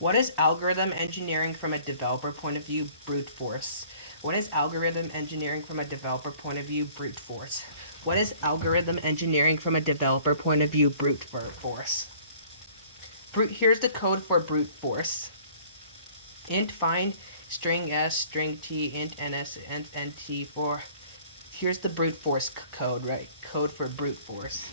What is algorithm engineering from a developer point of view? Brute force. What is algorithm engineering from a developer point of view? Brute force. What is algorithm engineering from a developer point of view? Brute force. Here's the code for brute force. Int find string s string t int ns int nt for. Here's the brute force code, right? Code for brute force.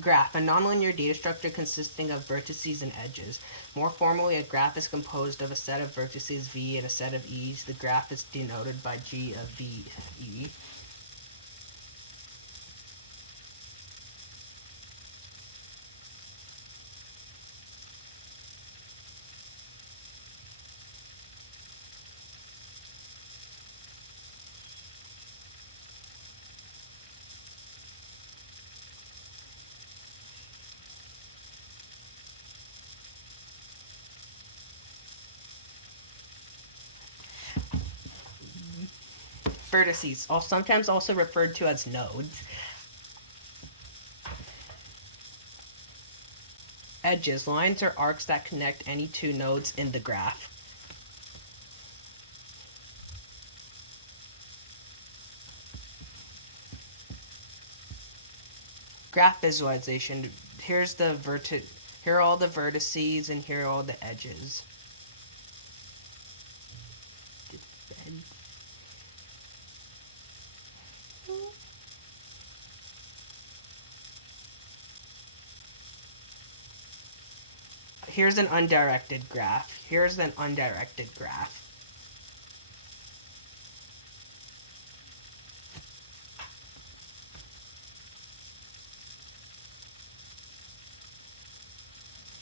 Graph, a nonlinear data structure consisting of vertices and edges. More formally, a graph is composed of a set of vertices v and a set of e's. The graph is denoted by g of v e. Vertices, sometimes also referred to as nodes. Edges, lines or arcs that connect any two nodes in the graph. Graph visualization. Here are all the vertices and here are all the edges. Here's an undirected graph. Here's an undirected graph.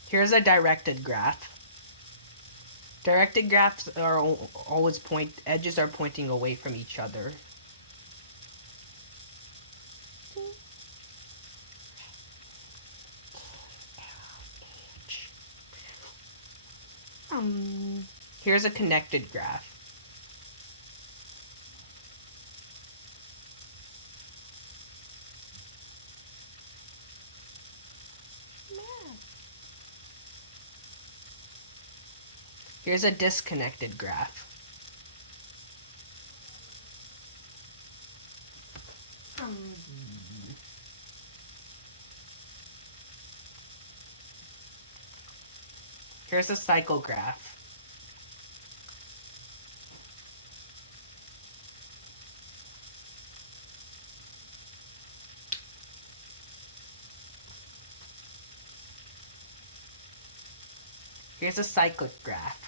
Here's a directed graph. Directed graphs are always edges are pointing away from each other. Here's a connected graph. Here's a disconnected graph. Here's a cycle graph. Here's a cyclic graph.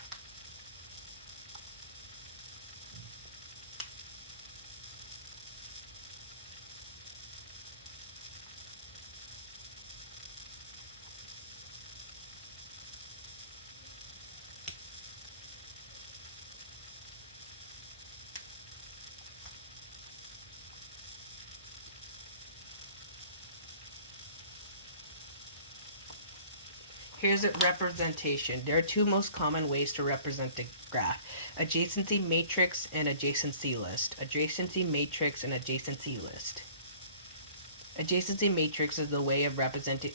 Here's a representation. There are two most common ways to represent a graph: adjacency matrix and adjacency list. Adjacency matrix and adjacency list. Adjacency matrix is the way of representing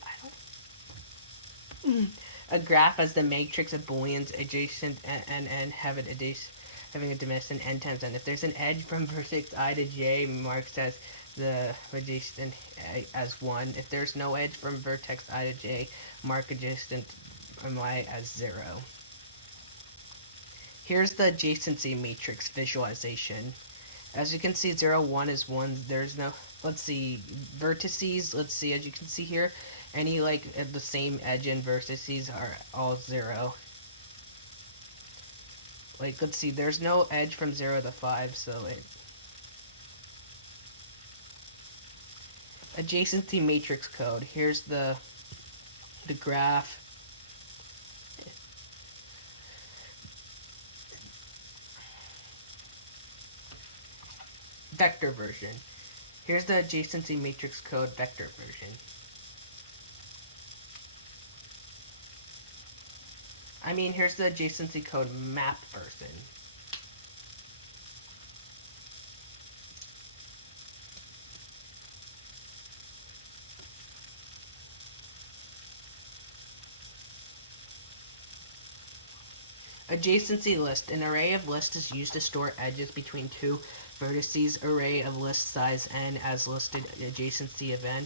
a graph as the matrix of booleans adjacent and having a dimension n times n. If there's an edge from vertex I to j, marked as the adjacent as 1. If there's no edge from vertex I to j, mark adjacent y as 0. Here's the adjacency matrix visualization. As you can see, 0, 1 is 1. There's no, let's see, vertices. Let's see, as you can see here, any at the same edge and vertices are all 0. Let's see, there's no edge from 0 to 5, so adjacency matrix code. Here's the graph. Vector version. Here's the adjacency matrix code vector version. Here's the adjacency code map version. Adjacency list. An array of lists is used to store edges between two vertices. Array of list size n as listed adjacency of n.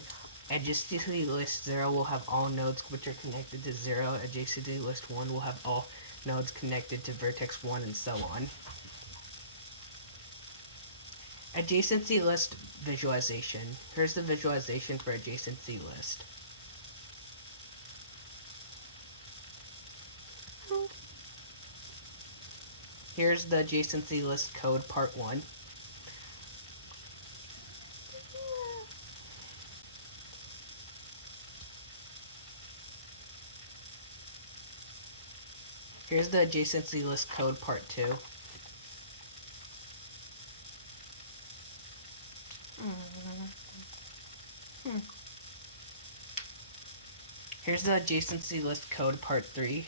Adjacency list 0 will have all nodes which are connected to 0. Adjacency list 1 will have all nodes connected to vertex 1, and so on. Adjacency list visualization. Here's the visualization for adjacency list. Here's the adjacency list code part 1. Here's the adjacency list code part 2. Here's the adjacency list code part 3.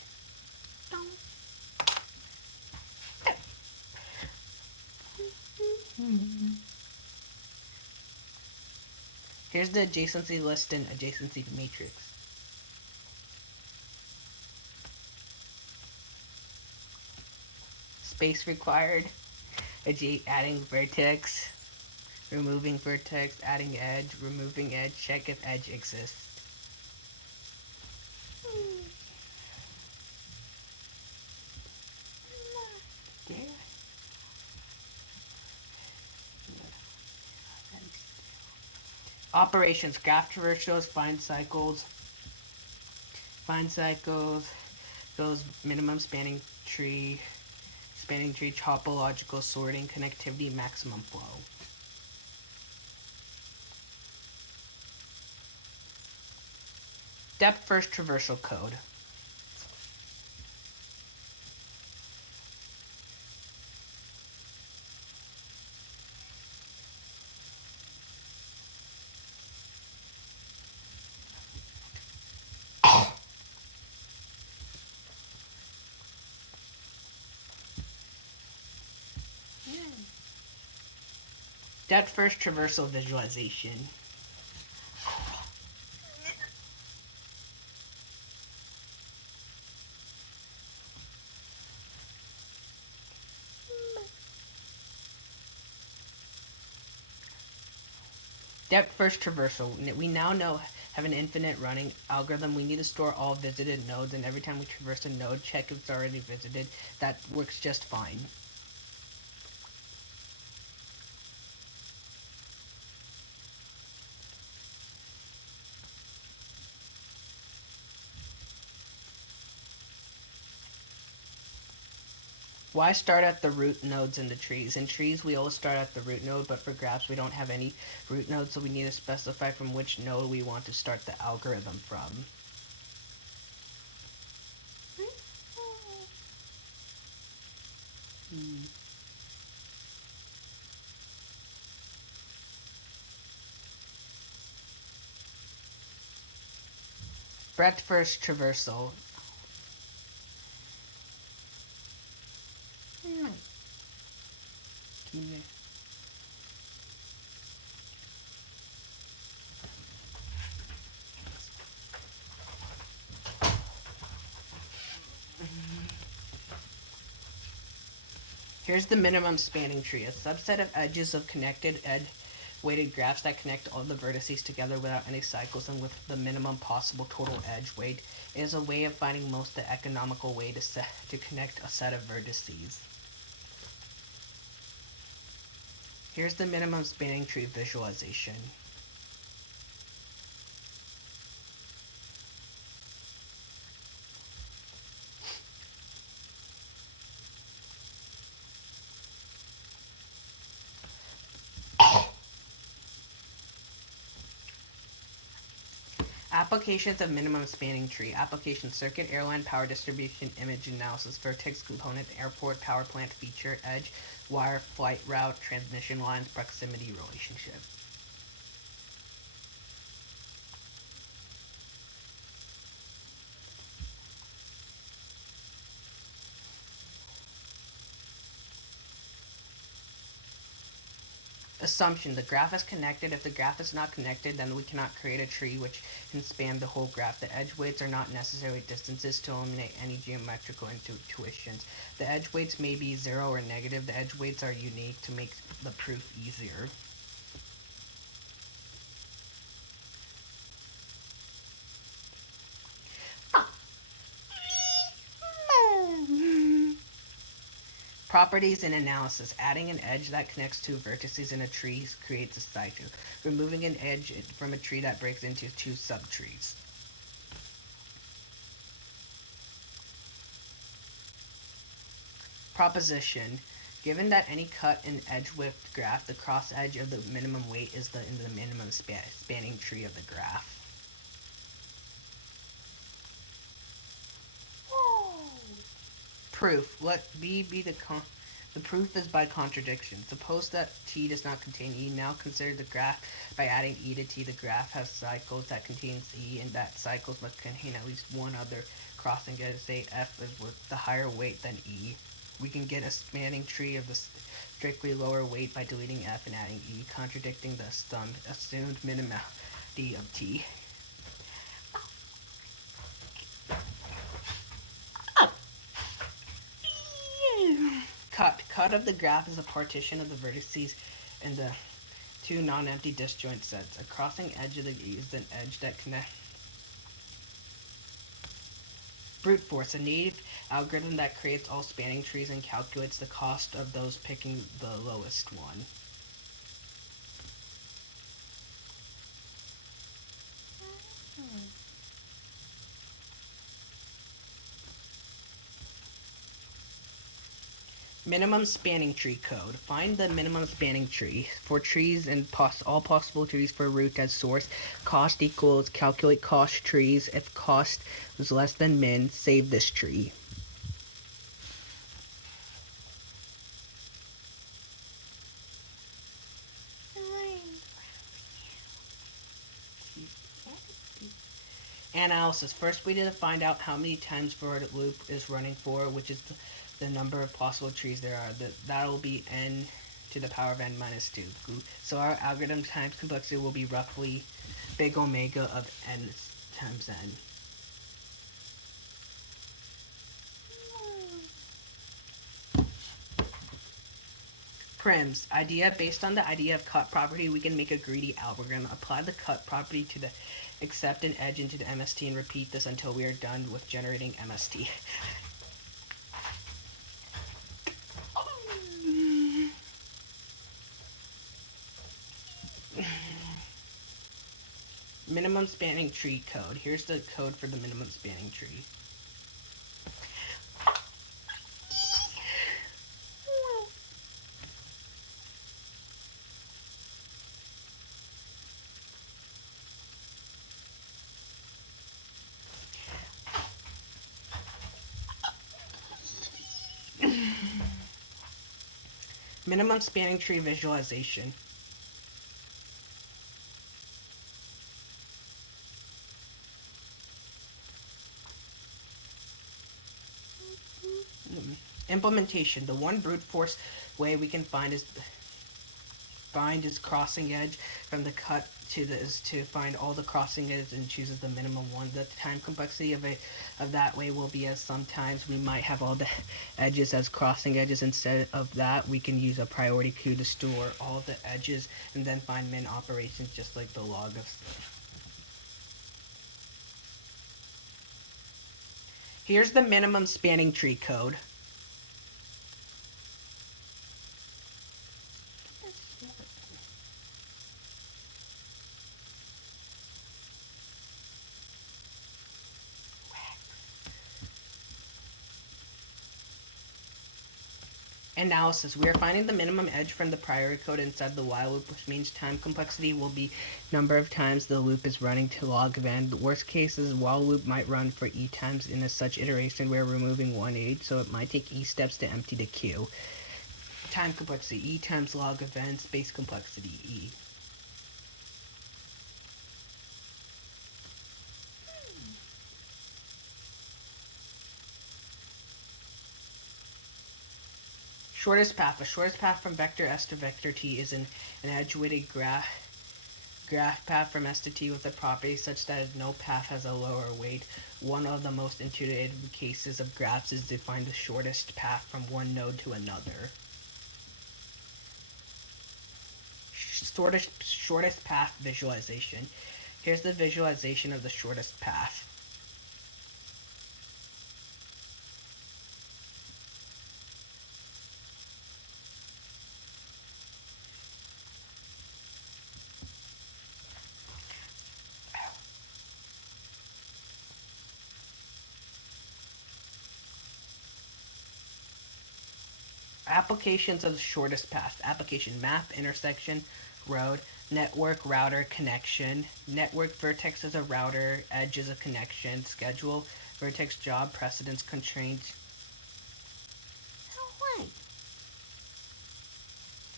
Here's the adjacency list and adjacency matrix. Space required. Adding vertex. Removing vertex. Adding edge. Removing edge. Check if edge exists. Operations, graph traversals, find cycles, goes minimum spanning tree, topological sorting, connectivity, maximum flow. Depth first traversal code. Depth first traversal visualization. Depth first traversal. We now have an infinite running algorithm. We need to store all visited nodes, and every time we traverse a node, check if it's already visited. That works just fine. Why start at the root nodes in the trees? In trees, we always start at the root node, but for graphs, we don't have any root nodes, so we need to specify from which node we want to start the algorithm from. Breadth first traversal. Here's the minimum spanning tree, a subset of edges of connected edge-weighted graphs that connect all the vertices together without any cycles and with the minimum possible total edge weight. It is a way of finding most the economical way to connect a set of vertices. Here's the minimum spanning tree visualization. Applications of minimum spanning tree. Application: circuit, airline, power distribution, image analysis, vertex, component, airport, power plant, feature, edge, wire, flight route, transmission lines, proximity relationship. Assumption: the graph is connected. If the graph is not connected, then we cannot create a tree which can span the whole graph. The edge weights are not necessarily distances to eliminate any geometrical intuitions. The edge weights may be 0 or negative. The edge weights are unique to make the proof easier. Properties and analysis. Adding an edge that connects two vertices in a tree creates a sideshow. Removing an edge from a tree that breaks into two subtrees. Proposition. Given that any cut and edge width graph, the cross edge of the minimum weight is in the minimum spanning tree of the graph. Proof. Let B be the proof is by contradiction. Suppose that T does not contain E. Now consider the graph by adding E to T. The graph has cycles that contains E, and that cycles must contain at least one other crossing edge. Say F is with the higher weight than E. We can get a spanning tree of the strictly lower weight by deleting F and adding E, contradicting the assumed minimality of T. Cut of the graph is a partition of the vertices in the two non-empty disjoint sets. A crossing edge of the is an edge that connects. Brute force, a native algorithm that creates all spanning trees and calculates the cost of those picking the lowest one. Minimum spanning tree code. Find the minimum spanning tree. For trees and all possible trees for root as source, cost equals calculate cost trees. If cost is less than min, save this tree. Analysis. First, we need to find out how many times for a loop is running for, which is the number of possible trees there are. That will be n to the power of n minus 2. So our algorithm times complexity will be roughly big omega of n times n. Prims. Idea. Based on the idea of cut property, we can make a greedy algorithm. Apply the cut property to the accept an edge into the MST and repeat this until we are done with generating MST. Minimum spanning tree code. Here's the code for the minimum spanning tree. Minimum spanning tree visualization. Implementation. The one brute force way we can find is crossing edge from the cut to the is to find all the crossing edges and chooses the minimum one. The time complexity of that way will be as sometimes we might have all the edges as crossing edges. Instead of that, we can use a priority queue to store all of the edges and then find min operations just like the log of stuff. Here's the minimum spanning tree code. Analysis. We are finding the minimum edge from the priority code inside the while loop, which means time complexity will be number of times the loop is running to log of n. The worst case is while loop might run for e times. In a such iteration, we are removing one edge, so it might take e steps to empty the queue. Time complexity. E times log of n. Space complexity. E. Shortest path. The shortest path from vector S to vector T is an edge-weighted graph path from S to T with a property such that no path has a lower weight. One of the most intuitive cases of graphs is to find the shortest path from one node to another. Shortest path visualization. Here's the visualization of the shortest path. Applications of the shortest path. Application: map, intersection, road, network, router, connection. Network: vertex is a router, edge is a connection. Schedule: vertex, job, precedence, constraint.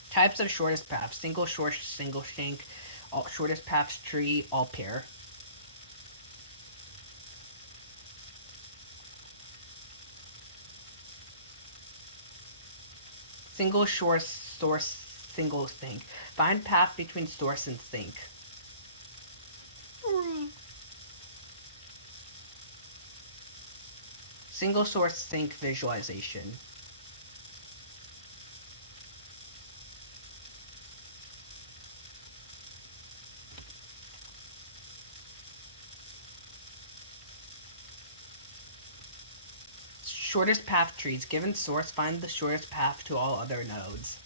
Types of shortest path: single short, single shank, all shortest paths tree, all pair. Single source, single sink. Find path between source and sink. Single source sink visualization. Shortest path trees. Given source, find the shortest path to all other nodes.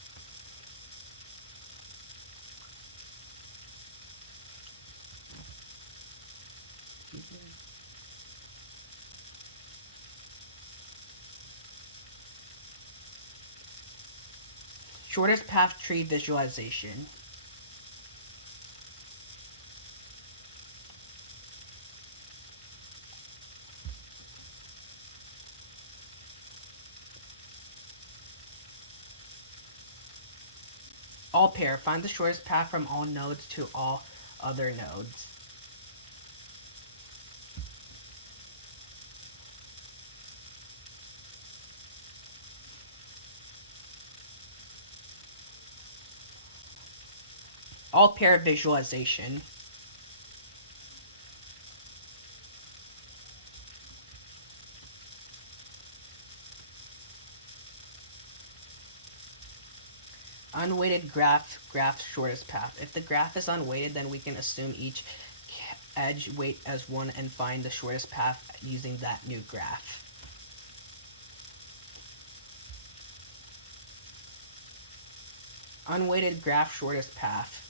Shortest path tree visualization. All pair. Find the shortest path from all nodes to all other nodes. All pair visualization. Unweighted graph shortest path. If the graph is unweighted, then we can assume each edge weight as 1 and find the shortest path using that new graph. Unweighted graph shortest path.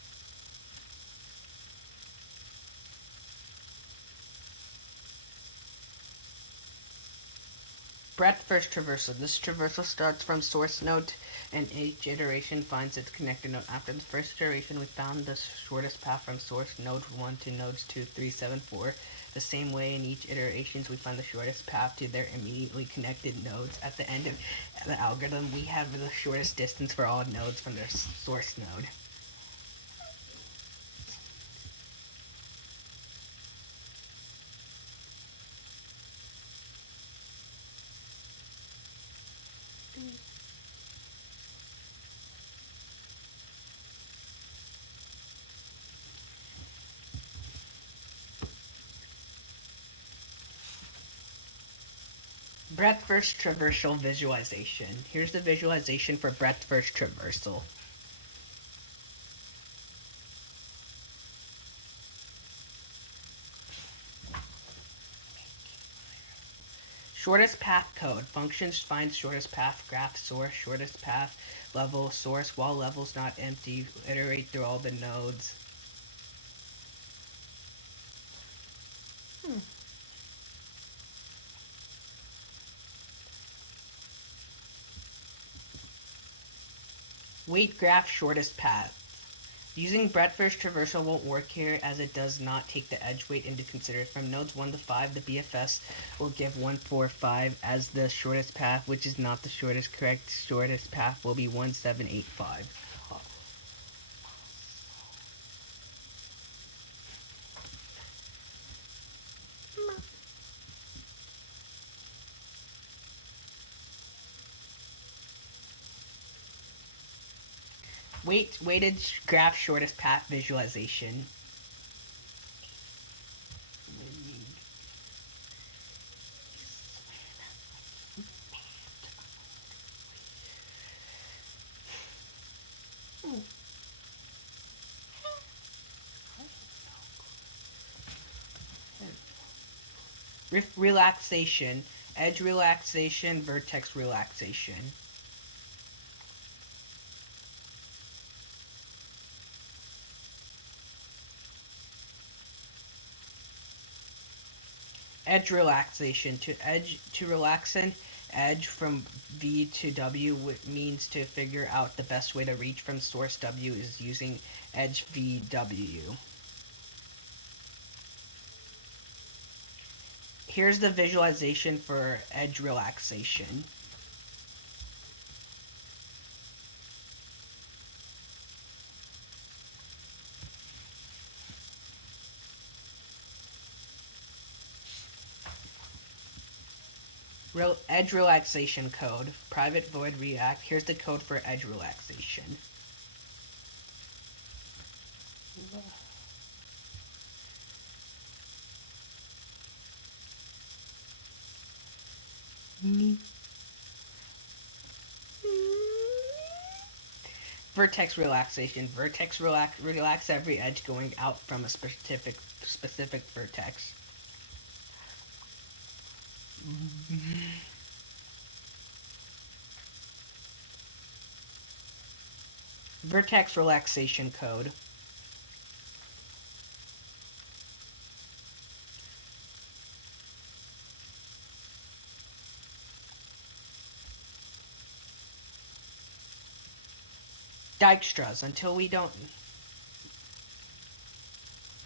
Breadth first traversal. This traversal starts from source node and each iteration finds its connector node. After the first iteration, we found the shortest path from source node 1 to nodes 2, 3, 7, 4. The same way in each iterations, we find the shortest path to their immediately connected nodes. At the end of the algorithm, we have the shortest distance for all nodes from their source node. Breadth first traversal visualization. Here's the visualization for breadth first traversal. Shortest path code. Functions find shortest path, graph source, shortest path, level, source, while level's not empty, iterate through all the nodes. Weight graph shortest path. Using breadth first traversal won't work here as it does not take the edge weight into consideration. From nodes 1 to 5, the BFS will give 1, 4, 5 as the shortest path, which is not the shortest. Correct shortest path will be 1, 7, 8, 5. Weighted graph shortest path visualization. Relaxation. Edge relaxation, vertex relaxation. Edge relaxation. To relax an edge from V to W means to figure out the best way to reach from source W is using edge VW. Here's the visualization for edge relaxation. Edge relaxation code. Private void react. Here's the code for edge relaxation. Vertex relaxation. Vertex relax every edge going out from a specific vertex. Vertex relaxation code. Dijkstra's. Until we don't